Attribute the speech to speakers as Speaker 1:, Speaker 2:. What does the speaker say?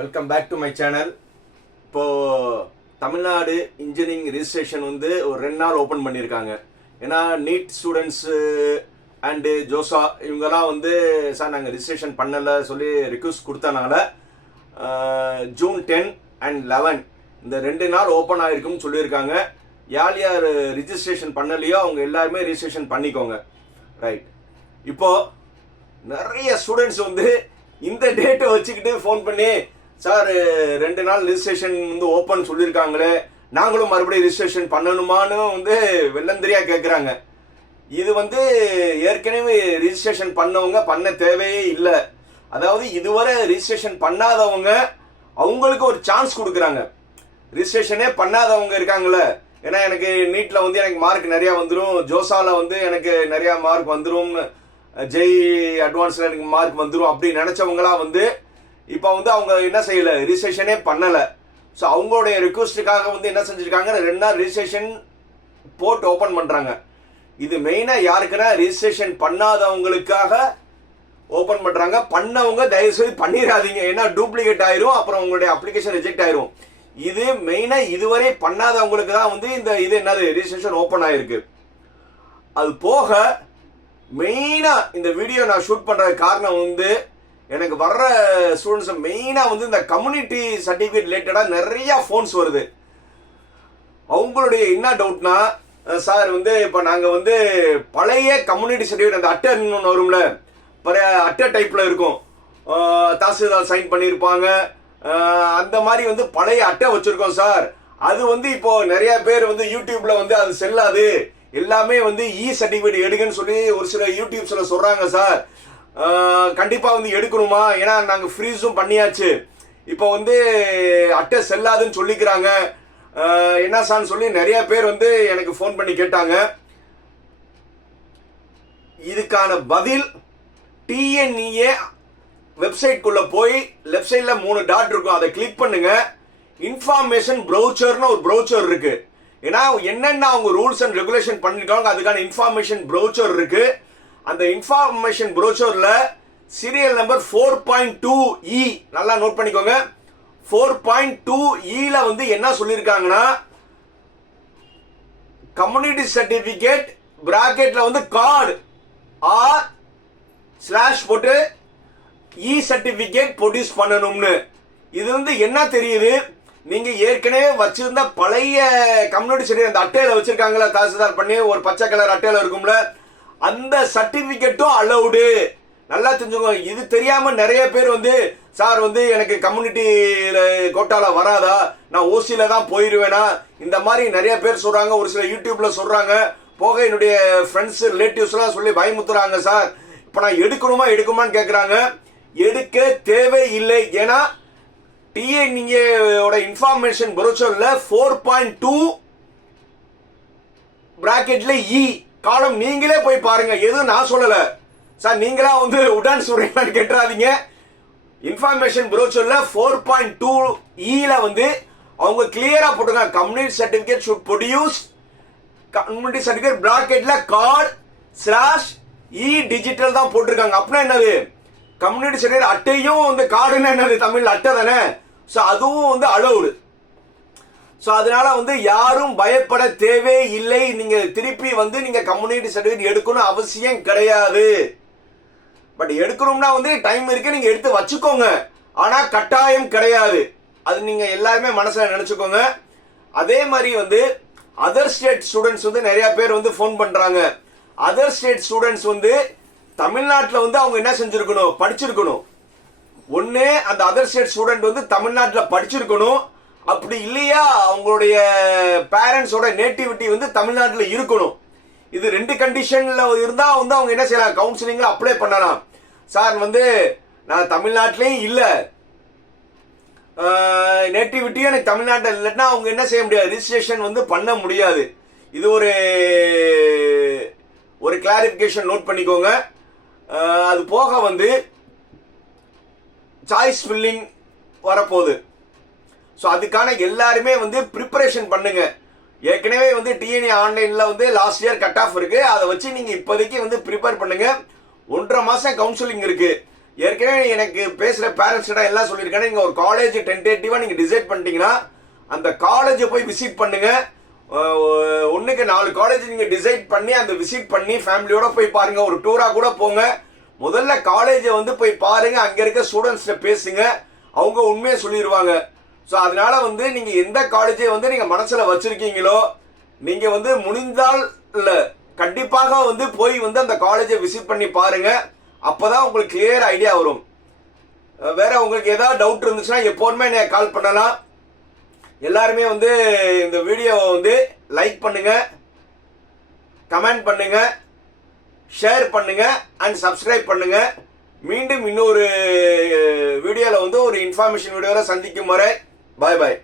Speaker 1: Welcome back to my channel இப்போ Tamil Nadu engineering registration வந்து ஒரு ரெண்டு நாள் ஓப்பன் பண்ணியிருக்காங்க ஏன்னா நீட் ஸ்டூடெண்ட்ஸு அண்டு ஜோசா இவங்கெல்லாம் வந்து சார் நாங்கள் ரிஜிஸ்ட்ரேஷன் பண்ணலை சொல்லி ரிக்வஸ்ட் கொடுத்தனால ஜூன் டென் அண்ட் லெவன் இந்த ரெண்டு நாள் ஓப்பன் ஆகிருக்குன்னு சொல்லியிருக்காங்க. யார் யார் ரிஜிஸ்ட்ரேஷன் பண்ணலையோ அவங்க எல்லாருமே ரிஜிஸ்ட்ரேஷன் பண்ணிக்கோங்க. ரைட் இப்போது நிறைய ஸ்டூடெண்ட்ஸ் வந்து இந்த டேட்டை வச்சுக்கிட்டு ஃபோன் பண்ணி சார் ரெண்டு நாள் ரிஜிஸ்ட்ரேஷன் வந்து ஓப்பன் சொல்லியிருக்காங்களே நாங்களும் மறுபடியும் ரிஜிஸ்ட்ரேஷன் பண்ணணுமான்னு வந்து வெள்ளந்திரியாக கேட்குறாங்க இது வந்து ஏற்கனவே ரிஜிஸ்ட்ரேஷன் பண்ணவங்க பண்ண தேவையே இல்லை. அதாவது இதுவரை ரிஜிஸ்ட்ரேஷன் பண்ணாதவங்க அவங்களுக்கு ஒரு சான்ஸ் கொடுக்குறாங்க. ரிஜிஸ்ட்ரேஷனே பண்ணாதவங்க இருக்காங்களே ஏன்னா எனக்கு நீட்டில் வந்து எனக்கு மார்க் நிறையா வந்துடும் ஜோசாவில் வந்து எனக்கு நிறையா மார்க் வந்துடும் ஜெய் அட்வான்ஸில் எனக்கு மார்க் வந்துடும் அப்படி நினச்சவங்களாம் வந்து இப்போ வந்து அவங்க என்ன செய்யலை? ரிஜிஸ்ட்ரேஷனே பண்ணலை. ஸோ அவங்களுடைய ரிக்வஸ்ட்டுக்காக வந்து என்ன செஞ்சுருக்காங்க ரெண்டு நாள் ரிஜிஸ்ட்ரேஷன் போட்டு ஓப்பன் பண்ணுறாங்க இது மெயினாக யாருக்குன்னா ரிஜிஸ்ட்ரேஷன் பண்ணாதவங்களுக்காக ஓப்பன் பண்ணுறாங்க பண்ணவங்க தயவுசெய்து பண்ணிடாதீங்க. ஏன்னா டூப்ளிகேட் ஆயிரும் அப்புறம் உங்களுடைய அப்ளிகேஷன் ரிஜெக்ட் ஆயிரும். இது மெயினாக இதுவரை பண்ணாதவங்களுக்கு தான் வந்து இந்த இது என்னது ரிஜிஸ்ட்ரேஷன் ஓப்பன் ஆயிருக்கு. அது போக மெயினாக இந்த வீடியோ நான் ஷூட் பண்ணுற காரணம் வந்து எனக்கு வர்ற ஸ்டூடெண்ட்ஸ் மெயினாக வந்து இந்த கம்யூனிட்டி சர்டிஃபிகேட் ரிலேட்டடாக நிறையா ஃபோன்ஸ் வருது. அவங்களுடைய என்ன டவுட்னா சார் வந்து இப்போ நாங்கள் வந்து பழைய கம்யூனிட்டி சர்டிஃபிகேட் அந்த அட்டை ஒன்று வரும்ல? பழைய அட்டை டைப்பில் இருக்கும். தாசில்தார் சைன் பண்ணியிருப்பாங்க அந்த மாதிரி வந்து பழைய அட்டை வச்சுருக்கோம் சார் அது வந்து இப்போ நிறைய பேர் வந்து யூடியூப்ல வந்து அது செல்லாது. எல்லாமே வந்து இ சர்டிஃபிகேட் எடுங்கன்னு சொல்லி ஒரு சில யூடியூப்ஸ்ல சொல்றாங்க சார் கண்டிப்பாக வந்து எடுக்கணுமா? ஏன்னா நாங்கள் ஃப்ரீஸும் பண்ணியாச்சு. இப்போ வந்து அட்டை செல்லாதுன்னு சொல்லிக்கிறாங்க. என்ன சார்னு சொல்லி நிறைய பேர் வந்து எனக்கு ஃபோன் பண்ணி கேட்டாங்க. இதுக்கான பதில் டிஎன்இஏ வெப்சைட்குள்ள போய் லெஃப்ட் சைடில் மூணு டாட் இருக்கும். அதை கிளிக் பண்ணுங்க. இன்ஃபார்மேஷன் ப்ரௌச்சர்னு ஒரு ப்ரௌச்சர் இருக்கு. ஏன்னா என்னென்ன அவங்க ரூல்ஸ் அண்ட் ரெகுலேஷன் பண்ணிருக்காங்க அதுக்கான இன்ஃபார்மேஷன் ப்ரௌச்சர் இருக்குது அந்த information ப்ரௌச்சர்ல serial number four point two E நல்லா நோட் பண்ணிக்கோங்க. ஃபோர் பாயிண்ட் டூ இல வந்து என்ன சொல்லியிருக்காங்கன்னா கம்யூனிட்டி சர்டிஃபிகேட் பிராக்கெட்ல வந்து கார்டு ஆர் ஸ்லாஷ் போட்டு இ சர்டிஃபிகேட் ப்ரொடியூஸ் பண்ணணும்னு. இது வந்து என்ன தெரியுது? நீங்க ஏற்கனவே வச்சிருந்த பழைய கம்யூனிட்டி சர்டிஃபிகேட் அந்த அட்டையில வச்சிருக்காங்களா தாசில்தார் பண்ணி ஒரு பச்சை கலர் அட்டையில இருக்கும்ல அந்த சர்டிபிகேட்டும் அலௌடு நல்லா தெரிஞ்சுக்கோங்க. இது தெரியாம நிறைய பேர் வந்து சார் வந்து எனக்கு கம்யூனிட்டியில கோட்டால வராதா? நான் ஓசியில தான் போயிருவேனா? இந்த மாதிரி நிறைய பேர் சொல்றாங்க. ஒரு சில யூடியூப்ல சொல்றாங்க. போக என்னுடைய ஃப்ரெண்ட்ஸ் ரிலேட்டிவ்ஸ்லாம் சொல்லி பயமுத்துறாங்க சார் இப்போ நான் எடுக்கணுமா எடுக்குமான்னு கேட்குறாங்க எடுக்க தேவை இல்லை. ஏன்னா டிஎன்இஏட இன்ஃபார்மேஷன் ப்ரொச்சர்ல ஃபோர் பாயிண்ட் டூ பிராக்கெட்ல இ காலம் நீங்களே போய் பாருங்க. எதுவும் நான் சொல்லல. சார் நீங்களா வந்து உடன் சொல்றீங்களான்னு கேட்டுறாதீங்க. இன்ஃபர்மேஷன் ப்ரோச்சர்ல ஃபோர் பாயிண்ட் டூ இல வந்து அவங்க கிளியரா போட்டுருக்காங்க. Community certificate should produce community certificate பிராக்கெட்ல card slash E digital தான் போட்டிருக்காங்க. அப்படின்னா என்னது? கம்யூனிட்டி சர்டிபிகேட் அட்டையும் வந்து கார்டுன்னு என்னது? தமிழ் அட்டை தானே? ஸோ அதுவும் வந்து அலௌடு ஸோ அதனால வந்து யாரும் பயப்பட தேவை இல்லை. நீங்க திருப்பி வந்து நீங்க கம்யூனிட்டி சர்டிஃபிகேட் எடுக்கணும் அவசியம் கிடையாது. பட் எடுக்கணும்னா வந்து டைம் இருக்கு நீங்க எடுத்து வச்சுக்கோங்க. ஆனா கட்டாயம் கிடையாது. அது நீங்க எல்லாருமே மனசுல நினைச்சுக்கோங்க. அதே மாதிரி வந்து அதர் ஸ்டேட் ஸ்டூடெண்ட்ஸ் வந்து நிறைய பேர் வந்து ஃபோன் பண்றாங்க. அதர் ஸ்டேட் ஸ்டூடெண்ட்ஸ் வந்து தமிழ்நாட்டில் வந்து அவங்க என்ன செஞ்சிருக்கணும்? படிச்சிருக்கணும். ஒன்று அந்த அதர் ஸ்டேட் ஸ்டூடெண்ட் வந்து தமிழ்நாட்டில் படிச்சிருக்கணும். அப்படி இல்லையா? அவங்களுடைய பேரண்ட்ஸோட நேட்டிவிட்டி வந்து தமிழ்நாட்டில் இருக்கணும். இது ரெண்டு கண்டிஷன்ல இருந்தா வந்து அவங்க என்ன செய்யலாம்? கவுன்சிலிங்ல அப்ளை பண்ணலாம். சார் வந்து நான் தமிழ்நாட்டிலையும் இல்லை. நேட்டிவிட்டியும் எனக்கு தமிழ்நாட்டில் இல்லைன்னா அவங்க என்ன செய்ய முடியாது? ரிஜிஸ்ட்ரேஷன் வந்து பண்ண முடியாது. இது ஒரு ஒரு கிளாரிஃபிகேஷன் நோட் பண்ணிக்கோங்க. அது போக வந்து சாய்ஸ் ஃபில்லிங் வரப்போகுது. ஸோ அதுக்கான எல்லாருமே வந்து ப்ரிப்பரேஷன் பண்ணுங்க. ஏற்கனவே வந்து டிஎன்ஏ ஆன்லைனில் வந்து லாஸ்ட் இயர் கட் ஆஃப் இருக்கு. அதை வச்சு நீங்கள் இப்போதைக்கு வந்து ப்ரிப்பேர் பண்ணுங்க. ஒன்றரை மாதம் கவுன்சிலிங் இருக்கு. ஏற்கனவே எனக்கு பேசுகிற பேரண்ட்ஸ்கிட்ட எல்லாம் சொல்லியிருக்கேன். நீங்கள் ஒரு காலேஜ் டென்டேட்டிவாக நீங்கள் டிசைட் பண்ணிட்டீங்கன்னா அந்த காலேஜை போய் விசிட் பண்ணுங்க. ஒன்றுக்கு நாலு காலேஜ் நீங்கள் டிசைட் பண்ணி அந்த விசிட் பண்ணி ஃபேமிலியோட போய் பாருங்கள் ஒரு டூராக கூட போங்க. முதல்ல காலேஜை வந்து போய் பாருங்க. அங்கே இருக்க ஸ்டூடெண்ட்ஸ்கிட்ட பேசுங்க. அவங்க உண்மையை சொல்லிடுவாங்க ஸோ அதனால வந்து நீங்கள் எந்த காலேஜை வந்து நீங்கள் மனசில் வச்சுருக்கீங்களோ நீங்கள் வந்து முடிந்தால் இல்லை கண்டிப்பாக வந்து போய் வந்து அந்த காலேஜை விசிட் பண்ணி பாருங்கள் அப்போ தான் உங்களுக்கு கிளியர் ஐடியா வரும். வேற உங்களுக்கு ஏதாவது டவுட் இருந்துச்சுன்னா எப்போதுமே நீங்கள் கால் பண்ணலாம். எல்லாருமே வந்து இந்த வீடியோவை வந்து லைக் பண்ணுங்கள் கமெண்ட் பண்ணுங்கள் ஷேர் பண்ணுங்கள் அண்ட் சப்ஸ்கிரைப் பண்ணுங்கள் மீண்டும் இன்னொரு வீடியோவில் வந்து ஒரு இன்ஃபர்மேஷன் வீடியோவில் சந்திக்கும் வரை பாய் பாய்